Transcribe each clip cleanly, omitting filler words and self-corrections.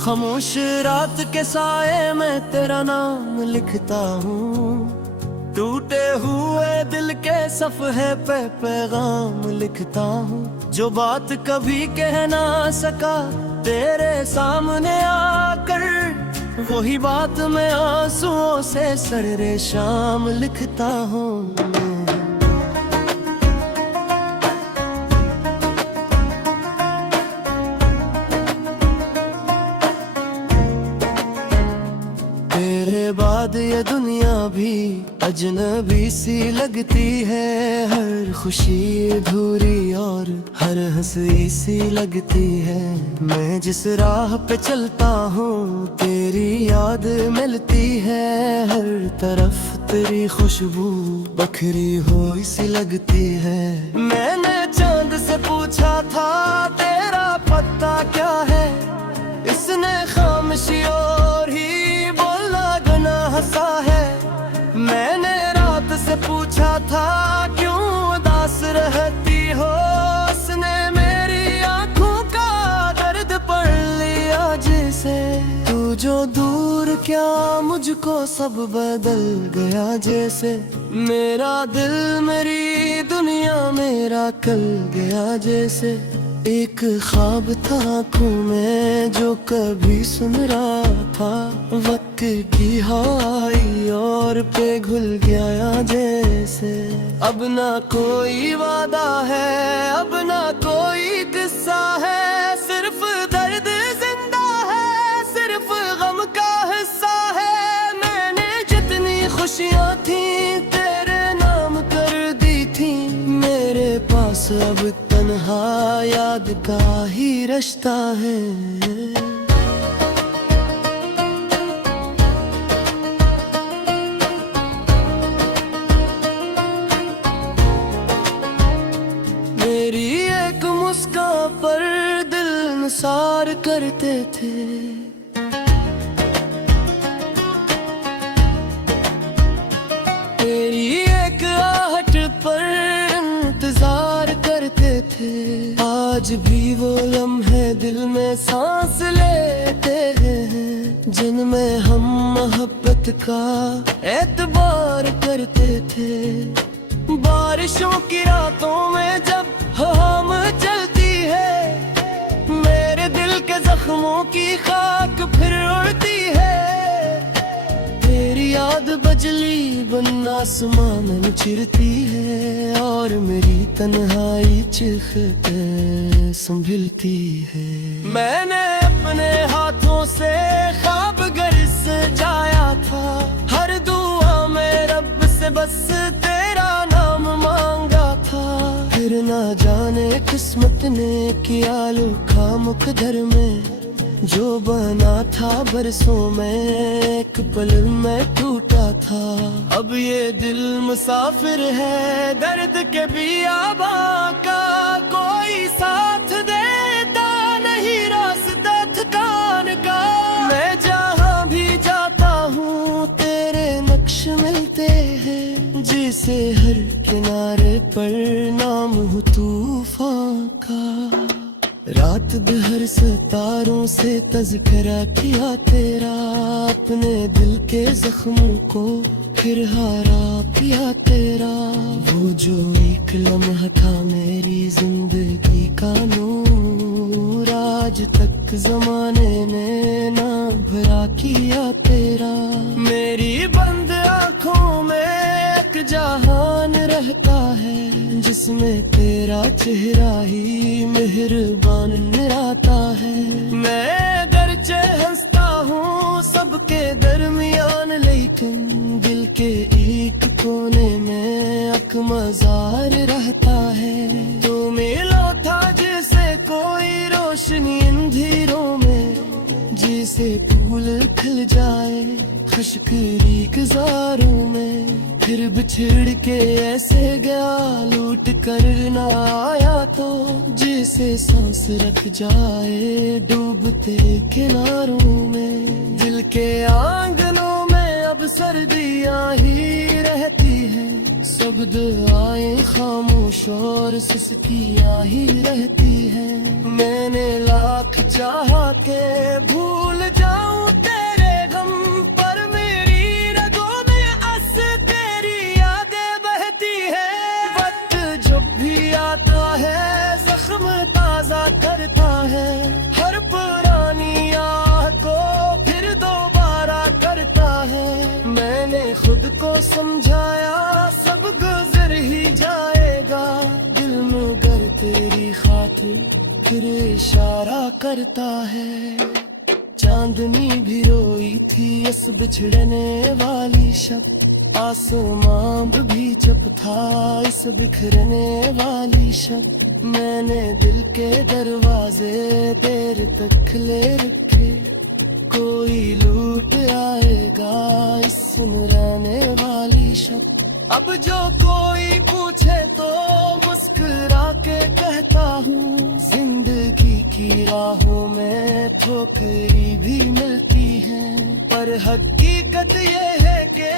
खामोश रात के साए में तेरा नाम लिखता हूँ, टूटे हुए दिल के सफ़हे पे पैगाम लिखता हूँ। जो बात कभी कह ना सका तेरे सामने आकर, वही बात मैं आंसुओं से सरे शाम लिखता हूँ। तेरे बाद ये दुनिया भी अजनबी सी लगती है, हर खुशी अधूरी और हर हंसी सी लगती है। मैं जिस राह पे चलता हूँ तेरी याद मिलती है, हर तरफ तेरी खुशबू बखरी हुई सी लगती है। मैंने चांद से पूछा था तेरा पता क्या है, इसने खामोशी और ही हंसा है। मैंने रात से पूछा था क्यों उदास रहती हो, उसने मेरी आंखों का दर्द पढ़ लिया जैसे। तू जो दूर क्या मुझको सब बदल गया जैसे, मेरा दिल मेरी दुनिया मेरा कल गया जैसे। एक ख्वाब था आँखों में जो कभी सुन रहा था, वक्त की हवाई और पे घुल गया जैसे। अब ना कोई वादा है, अब ना कोई किस्सा है, सिर्फ दर्द जिंदा है, सिर्फ गम का हिस्सा है। मैंने जितनी खुशियाँ थी तेरे नाम कर दी थी, मेरे पास अब तन्हा याद का ही रिश्ता है। मेरी एक मुस्कान पर दिल निसार करते थे, तेरी एक आहट पर इंतजार करते थे। आज भी वो लम्हे दिल में सांस लेते हैं, जिनमें हम मोहब्बत का एतबार करते थे। बारिशों की रातों में जब हम चलती है, मेरे दिल के जख्मों की खाक फिर उड़ती है। तेरी याद बजली बन आसमान में चिरती है, और मेरी तन्हाई चिखते संभलती है। मैंने अपने हाथों से ख्वाब गर्स जाया था, हर दुआ में रब से बस तेरा नाम मांगा था। फिर ना जाने किस्मत ने किया लुका मुकद्दर में, जो बना था बरसों में एक पल में टूटा था। अब ये दिल मुसाफिर है दर्द के बियाबा का, कोई साथ देता नहीं रास्ता थकान का। मैं जहाँ भी जाता हूँ तेरे नक्श मिलते हैं, जिसे हर किनारे पर नाम हो तूफान का। रात भर सितारों से तज़किरा किया तेरा, अपने दिल के जख्मों को फिर हारा पिया तेरा। वो जो एक लम्हा था मेरी जिंदगी का नूर, आज तक जमाने ने ना भरा किया तेरा। मेरी बंद आँखों में एक जहान रहता है, जिसमें तेरा चेहरा ही मेहरबान निराता है। मैं गरचे हंसता हूँ सबके दरमियान, लेकिन दिल के एक कोने में एक मजार रहता है। तो मिलो था जिसे कोई रोशनी अंधेरों में, जिसे फूल खिल जाए खुशकरी गुजारों में। फिर बिछड़ के ऐसे गया लूट कर ना आया, तो जिसे सांस रख जाए डूबते किनारों में। दिल के आंगनों में अब सर्दियां ही रहती है, सब दुआएं खामोश और सिसकियां ही रहती है। मैंने लाख चाहा के भूल जाऊं तेरे गम, पर मेरी रगों में अस तेरी यादें बहती है। वक्त जब भी आता है जख्म ताजा करता है, हर पुरानी याद को फिर दोबारा करता है। मैंने खुद को समझाया सब गुजर ही जाएगा, दिल में गर तेरी खातिर फिर इशारा करता है। चांदनी भी रोई थी इस बिछड़ने वाली शब, आसमां भी चुप था इस बिखरने वाली शब। मैंने दिल के दरवाजे देर तक खुले रखे, कोई लूट आएगा इस सुनराने वाली शब। अब जो कोई पूछे तो मुस्कुरा के कहता हूँ, जिंदगी की राहों में ठोकरी भी मिलती है। पर हकीकत ये है कि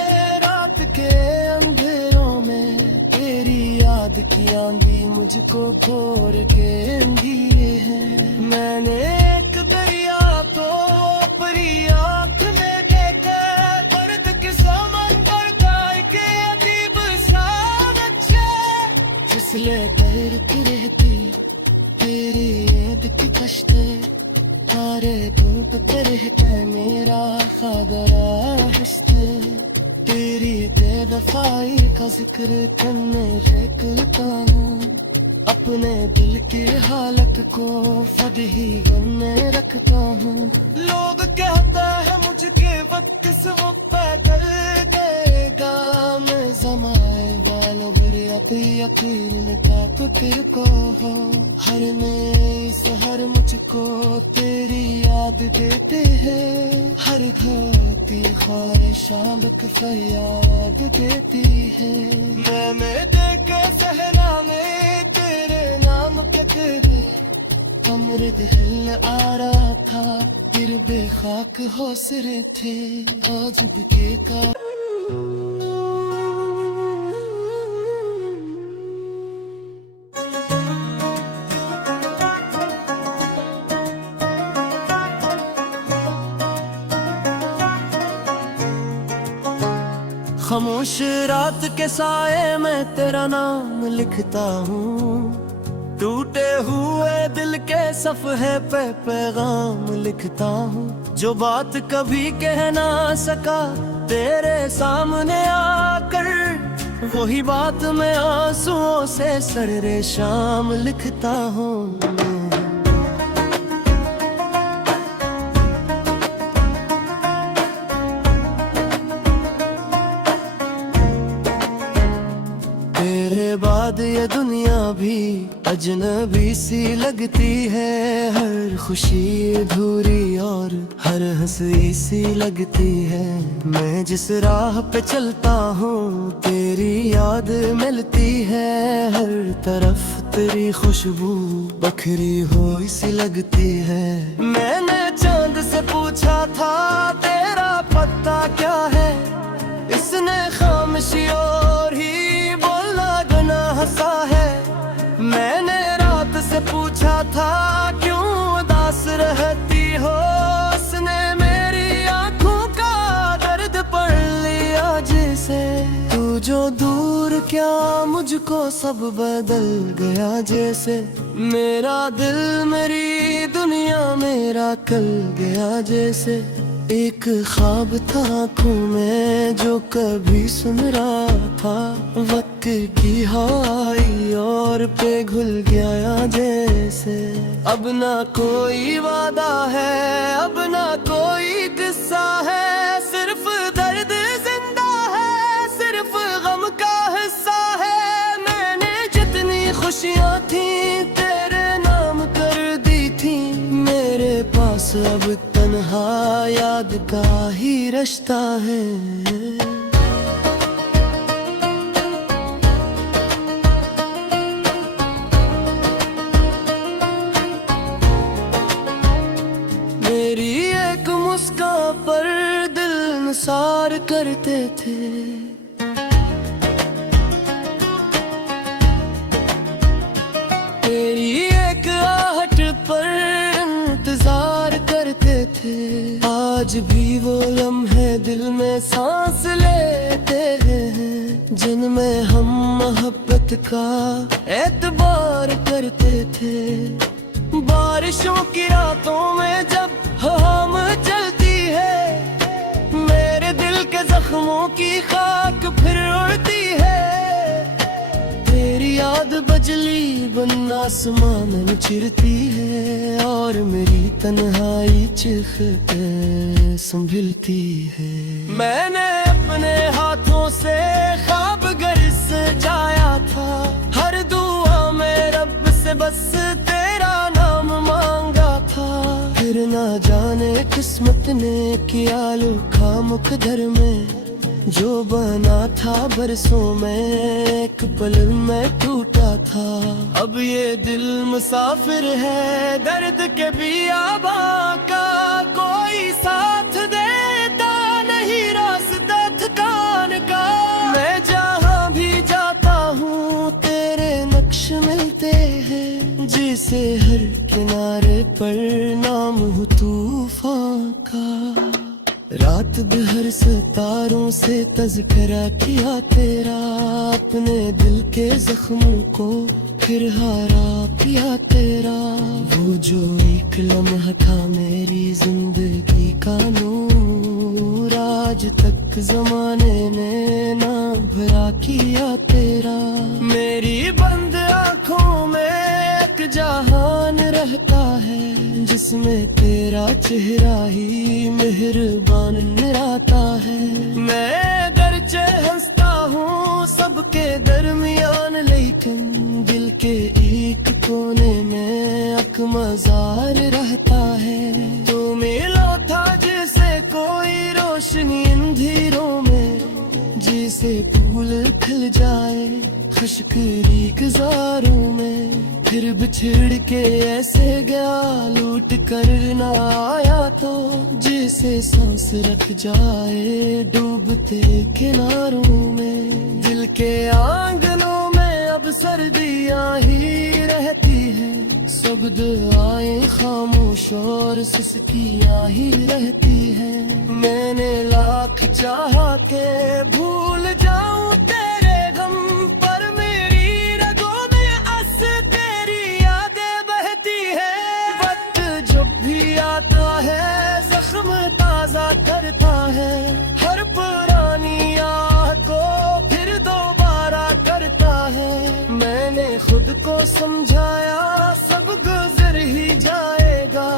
रात के अंधेरों में तेरी याद की आंधी मुझको फोड़ के दिए है। मैंने एक दरिया को अपनी आँख में देखा, दर्द के समंदर का एक अजीब सा नक्शा, फिसले तैरती रहती तेरी याद की कश्ते, तारे डूबते रहते मेरा ख्वाबरा हंसते। तेरी बेवफाई का जिक्र करने देखता हूँ, अपने दिल की हालत को फद ही गम में रखता हूँ। लोग कहते हैं मुझके वक्त से वो कर देगा, मैं जमाए वालों गिरियाते यकीन क्या तो तेरे को हो। हर में इस हर मुझको तेरी याद देते हैं, हर धरती ख्वाहिशां को फरियाद देती है। मैं देखे सहरा में तेरे नाम के तेरे अमृत हिल आ रहा था, फिर बेखाक हो सिरे थे आज के का। खामोश रात के साए में तेरा नाम लिखता हूँ, टूटे हुए दिल के सफ़हे पे पैगाम लिखता हूँ। जो बात कभी कह ना सका तेरे सामने आकर, वही बात मैं आंसुओं से सरे शाम लिखता हूँ। तेरे बाद ये दुनिया भी अजनबी सी लगती है, हर खुशी अधूरी और हर हंसी सी लगती है। मैं जिस राह पे चलता हूँ तेरी याद मिलती है, हर तरफ तेरी खुशबू बखरी हुई सी लगती है। मैंने चांद से पूछा था तेरा पता क्या है, इसने खामोशी और ही हंसा है। मैंने रात से पूछा था क्यों उदास रहती हो, उसने मेरी आंखों का दर्द पढ़ लिया जैसे। तू जो दूर क्या मुझको सब बदल गया जैसे, मेरा दिल मेरी दुनिया मेरा कल गया जैसे। एक ख्वाब था आँखों में जो कभी सुन रहा था, वक्त की हवाई और पे घुल गया जैसे। अब ना कोई वादा है, अब ना कोई किस्सा है, सिर्फ दर्द जिंदा है, सिर्फ गम का हिस्सा है। तन्हा याद का ही रिश्ता है। मेरी एक मुस्कान पर दिल निसार करते थे, मेरी एक आहट पर इंतजार करते थे। आज भी वो लम्हे दिल में सांस लेते हैं, जिनमें हम मोहब्बत का एतबार करते थे। बारिशों की रातों में जब हम चलती है, मेरे दिल के जख्मों की खाक फिर उड़ती है। तेरी याद बजली बन आसमान में चिरती है, और मेरी तन्हाई चिखते संभलती है। मैंने अपने हाथों से ख्वाब घर सजाया था, हर दुआ में रब से बस तेरा नाम मांगा था। फिर ना जाने किस्मत ने किया लुका मुकद्दर में, जो बना था बरसों में एक पल में टूटा था। अब ये दिल मुसाफिर है दर्द के बियाबा का, कोई साथ देता नहीं रास्ता थकान का। मैं जहाँ भी जाता हूँ तेरे नक्श मिलते हैं, जिसे हर किनारे पर नाम हो तूफान का। रात भर सितारों से तज़किरा किया तेरा, अपने दिल के जख्मों को फिर हारा किया तेरा। वो जो एक लम्हा था मेरी जिंदगी का नूर, आज तक जमाने ने ना भरा किया तेरा। मेरी बंद आँखों में एक जहान रहता है, जिसमें तेरा चेहरा ही मेहरबान निराता है। मैं गरचे हंसता हूँ सबके दरमियान, लेकिन दिल के एक कोने में अक मजार रहता है। तू मिला था जैसे कोई रोशनी अंधेरों में, जिसे फूल खिल जाए खुशकरी गुजारों में। फिर बिछड़ के ऐसे गया लूट कर ना आया, तो जिसे सांस रख जाए डूबते किनारों में। दिल के आंगनों में अब सर्दियां ही रहती हैं, सब दुआएं खामोश और सिसकियां ही रहती हैं। मैंने लाख चाहा के भूल जाऊं तेरे गम, पर मेरी रगों में अस तेरी यादें बहती है। वक्त जब भी आता है जख्म ताजा करता है, हर पुरानी याद को फिर दोबारा करता है। मैंने खुद को समझाया सब गुजर ही जाएगा,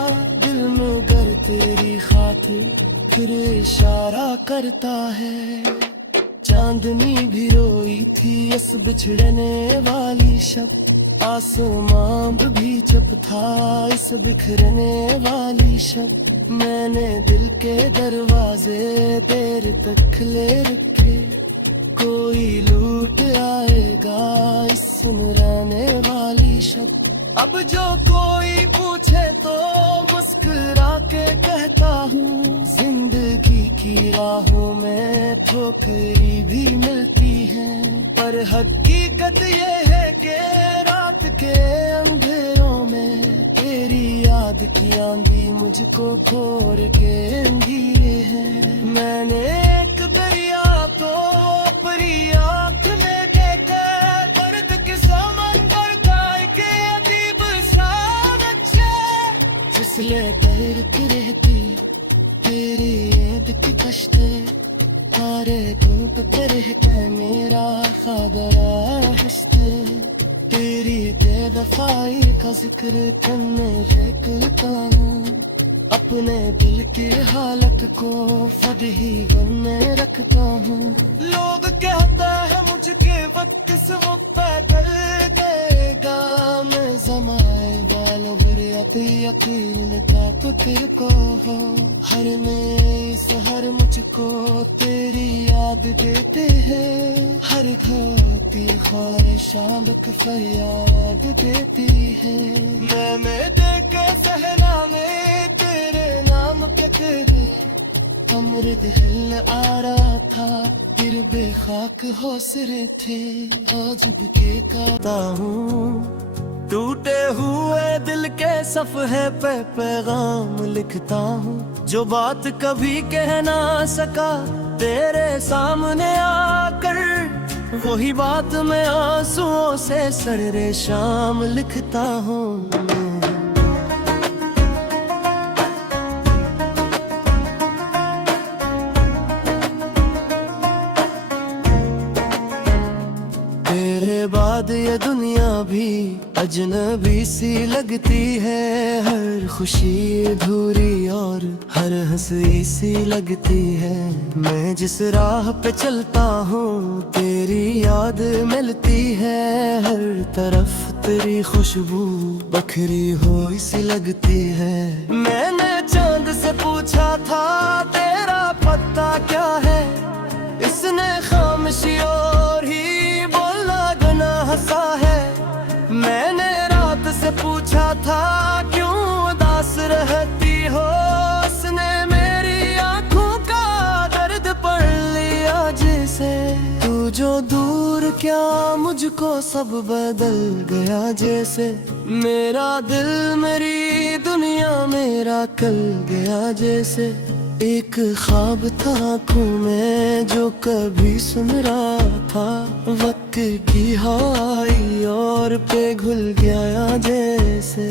दिल में गर तेरी खातिर फिर इशारा करता है। चांदनी भी रोई थी इस बिछड़ने वाली शब, आसमां भी चुप था इस बिखरने वाली शब। मैंने दिल के दरवाजे देर तक खुले रखे, कोई लूट आएगा इस सुनराने वाली शब। अब जो कोई पूछे तो मुस्कुरा के कहता हूँ, जिंदगी की राहों में ठोकरी भी मिलती है। पर हकीकत ये है कि रात के अंधेरों में तेरी याद की आंधी मुझको खोर के अंधेरे हैं। मैंने एक दरिया को अपनी आँख में देखा, दर्द के समंदर का एक अजीब सा नक्शा, फिसले तैरती रहती तेरी याद की कश्ते, तारे डूबते रहते मेरा खबरा हंसते। तेरी बेवफाई का जिक्र करने देखता हूँ, अपने दिल की हालत को फद ही गम में रखता हूँ। लोग कहते हैं मुझके वक्त किस वक्त कर देगा, मैं जमाए वालों आखिर क्या तो तेरे को हो। हर नई सहर मुझको तेरी याद देते हैं, हर खाती ख्वाहिशां फरियाद देती है। मैंने देखे सहरा में तेरे नाम पे तेरे अमृत हिल आ रहा था, फिर बेखाक हो सिरे थे आज के काता हूँ। टूटे हुए दिल के सफ़हे पे पैगाम लिखता हूँ, जो बात कभी कह ना सका तेरे सामने आकर, वही बात मैं आंसुओं से सरे शाम लिखता हूँ। तेरे बाद ये दुनिया भी अजनबी सी लगती है, हर खुशी अधूरी और हर हंसी सी लगती है। मैं जिस राह पे चलता हूँ तेरी याद मिलती है, हर तरफ तेरी खुशबू बखरी हुई सी लगती है। मैंने चांद से पूछा था तेरा पता क्या है, इसने खामोशी और ही हंसा है। मैंने रात से पूछा था क्यों उदास रहती हो, उसने मेरी आंखों का दर्द पढ़ लिया जैसे। तू जो दूर क्या मुझको सब बदल गया जैसे, मेरा दिल मेरी दुनिया मेरा कल गया जैसे। एक ख्वाब था आँखों में जो कभी सुन रहा था, वक्त की हवाई और पे घुल गया जैसे।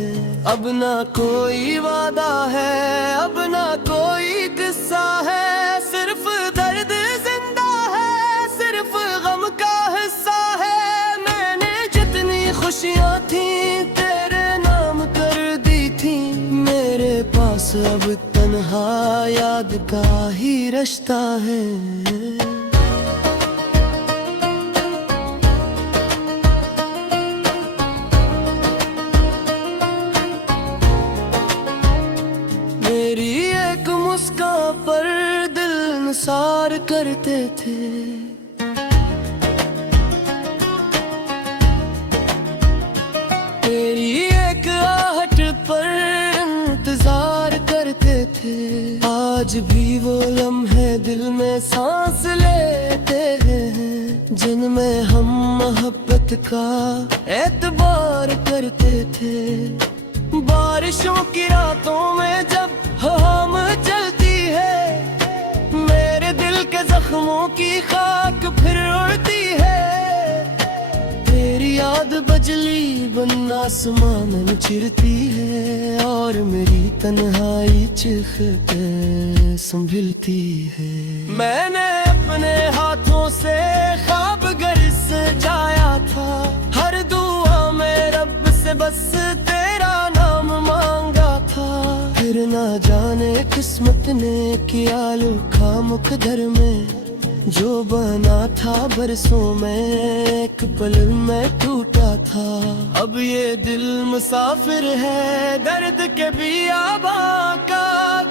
अब ना कोई वादा है, अब ना कोई किस्सा है, सिर्फ दर्द जिंदा है, सिर्फ गम का हिस्सा है। मैंने जितनी खुशियाँ थी तेरे नाम कर दी थी, मेरे पास अब तन्हा याद का ही रिश्ता है। मेरी एक मुस्कान पर दिल निसार करते थे, तेरी एक आहट पर इंतजार करते थे। आज भी वो लम्हे दिल में सांस लेते हैं, जिनमें हम मोहब्बत का एतबार करते थे। बारिशों की रातों में जब हम चलती है, मेरे दिल के जख्मों की खाक फिर उड़ती है। तेरी याद बजली बन आसमान में चिरती है, और मेरी तन्हाई चिख के संभलती है। मैंने अपने हाथों से ख्वाब घर सजाया था, हर दुआ में रब से बस तेरा नाम मांगा था। फिर ना जाने किस्मत ने किया लुखा मुकद्दर में, जो बना था बरसों में एक पल में टूटा था। अब ये दिल मुसाफिर है दर्द के बियाबा का,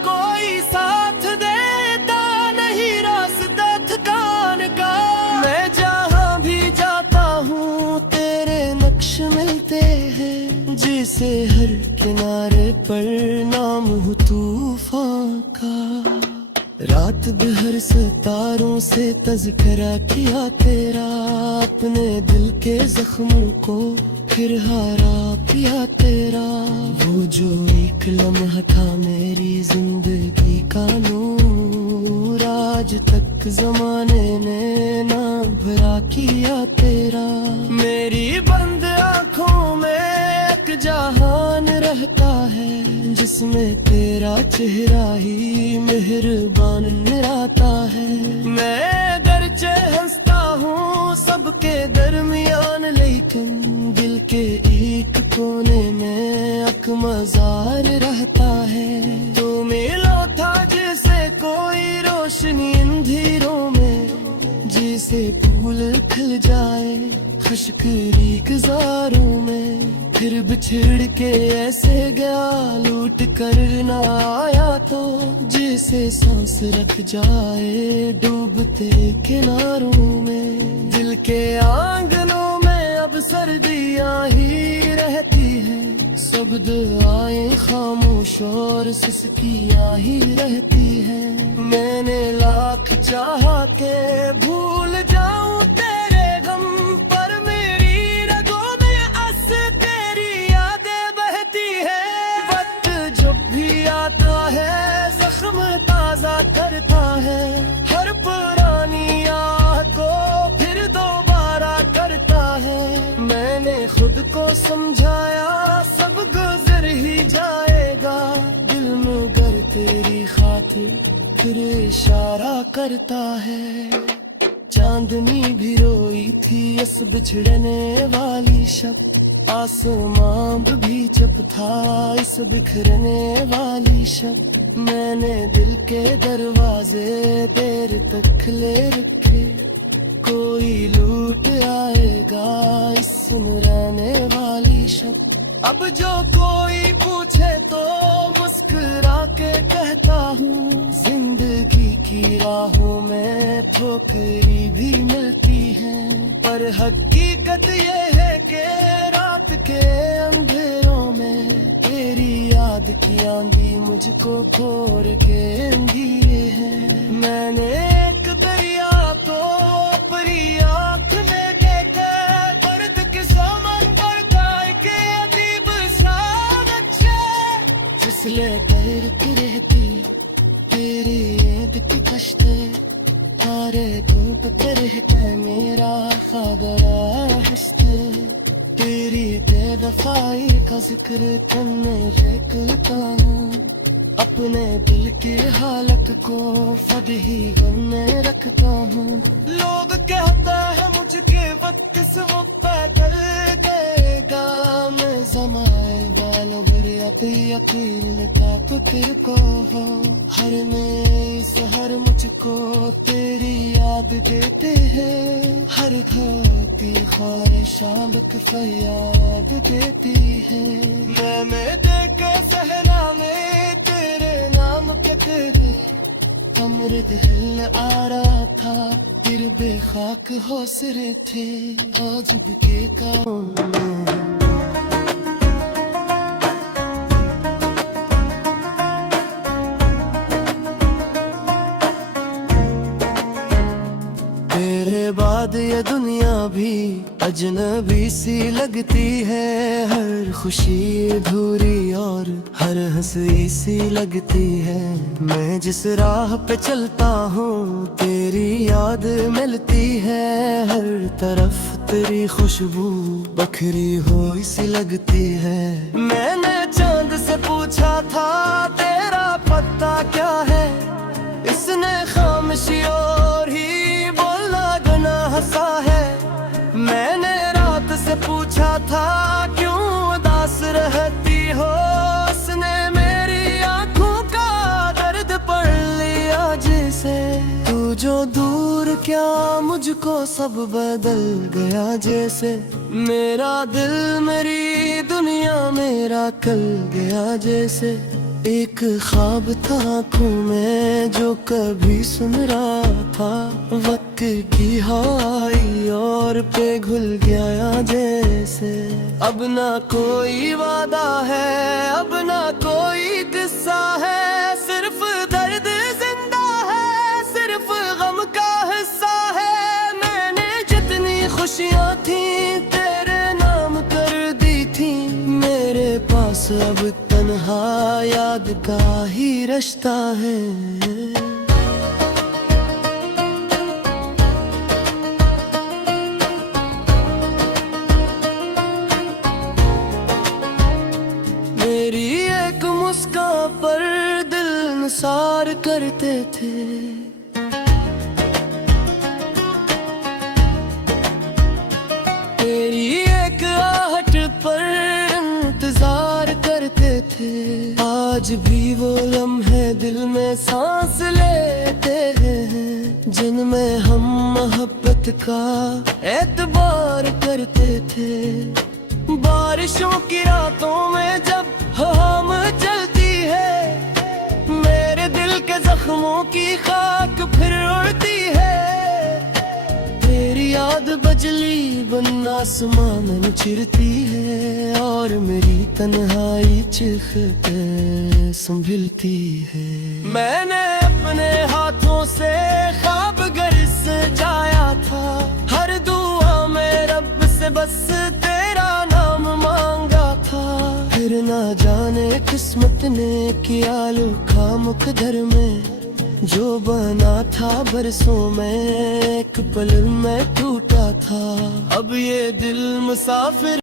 कोई साथ देता नहीं रास्ता थकान का। मैं जहाँ भी जाता हूँ तेरे नक्श मिलते हैं, जिसे हर किनारे पर नाम हो तूफान का। रात भर सितारों से तज़किरा किया तेरा, अपने दिल के जख्मों को फिर हारा पिया तेरा। वो जो एक लम्हा था मेरी जिंदगी का नूर, आज तक जमाने ने ना भरा किया तेरा। मेरी बंद आँखों में एक जहान रहता है, जिसमें तेरा चेहरा ही मेहरबान निराता है। मैं गरचे हंसता हूँ सबके दरमियान, लेकिन दिल के एक कोने में एक मजार रहता है। तू मिलो था जैसे कोई रोशनी अंधेरों में, जिसे फूल खिल जाए खुशकरी गुजारों में। फिर बिछड़ के ऐसे गया लूट कर ना आया तो जैसे सांस रख जाए डूबते किनारों में। दिल के आंगनों में अब सर्दियां ही रहती है, सब दुआएं खामोश और सिसकियां ही रहती है। मैंने लाख चाहा के भूल जाऊं तेरे गम, पर मेरी रगों में अस तेरी यादें बहती है। वक्त जब भी आता है जख्म ताजा करता है, हर पुरानी याद को फिर दोबारा करता है। मैंने खुद को समझाया सब गुजर ही जाएगा, दिल में गर तेरी खातिर फिर इशारा करता है। चांदनी भी रोई थी इस बिछड़ने वाली शब, आसमां भी चुप था इस बिखरने वाली शब। मैंने दिल के दरवाजे देर तक खुले रखे, कोई लूट आएगा इस रहने वाली शब। अब जो कोई पूछे तो मुस्कुरा के कहता हूँ, जिंदगी की राहों में ठोकरी भी मिलती है, पर हकीकत ये है कि रात के अंधेरों में तेरी याद की आंधी मुझको फोड़ के अंधेरे है। मैंने एक दरिया को अपनी आँख में देखा, दर्द के सामान पर के अदीब सा बच्चा फिसले करके रहती तेरी ईद की कश्ते, तारे डूबते रहते मेरा खाबरा हंसते। तेरी बेवफाई का जिक्र करने देखता हूँ, अपने दिल की हालत को फद ही गम में रखता हूँ। लोग कहते हैं मुझके वक्त से वो पैदल देगा, मैं जमाए वालों यकीन का तो तेरे को हो। हर में इस हर मुझको तेरी याद देते हैं, हर धरती ख्वाहिशां की फरियाद देती है। मैं देख सहना में तेरे नाम के तेरे अमृत हिल आ रहा था, फिर बेखाक हो सिरे थे आज के काम में। तेरे बाद ये दुनिया भी अजनबी सी लगती है, हर खुशी अधूरी और हर हंसी सी लगती है। मैं जिस राह पे चलता हूँ तेरी याद मिलती है, हर तरफ तेरी खुशबू बखरी हुई सी लगती है। मैंने चांद से पूछा था तेरा पता क्या है, इसने खामोशी और ही हंसा है। मैंने रात से पूछा था क्यों उदास रहती हो, उसने मेरी आंखों का दर्द पढ़ लिया जैसे। तू जो दूर क्या मुझको सब बदल गया जैसे, मेरा दिल मेरी दुनिया मेरा कल गया जैसे। एक ख्वाब था आँखों में जो कभी सुन रहा था, वक्त की हवाई और पे घुल गया जैसे। अब ना कोई वादा है अब ना कोई किस्सा है, सिर्फ दर्द जिंदा है सिर्फ गम का हिस्सा है। मैंने जितनी खुशियाँ थी तेरे नाम कर दी थी, मेरे पास अब तन्हा याद का ही रिश्ता है। मेरी एक मुस्कान पर दिल निसार करते थे, तेरी एक आहट पर इंतजार करते थे। आज भी वो लम्हे दिल में सांस लेते हैं, जिनमें हम मोहब्बत का एतबार करते थे। बारिशों की रातों में जब हम चलती है, मेरे दिल के जख्मों की खाक फिर उड़ती है। तेरी याद बजली बन आसमां में चिरती है, और मेरी तन्हाई चिख के संभलती है। मैंने अपने हाथों से ख्वाब घर सजाया था, हर दुआ में रब से बस तेरा नाम मांगा था। फिर ना जाने किस्मत ने किया लुका मुकद्दर में, जो बना था बरसों में एक पल में टूटा था। अब ये दिल मुसाफिर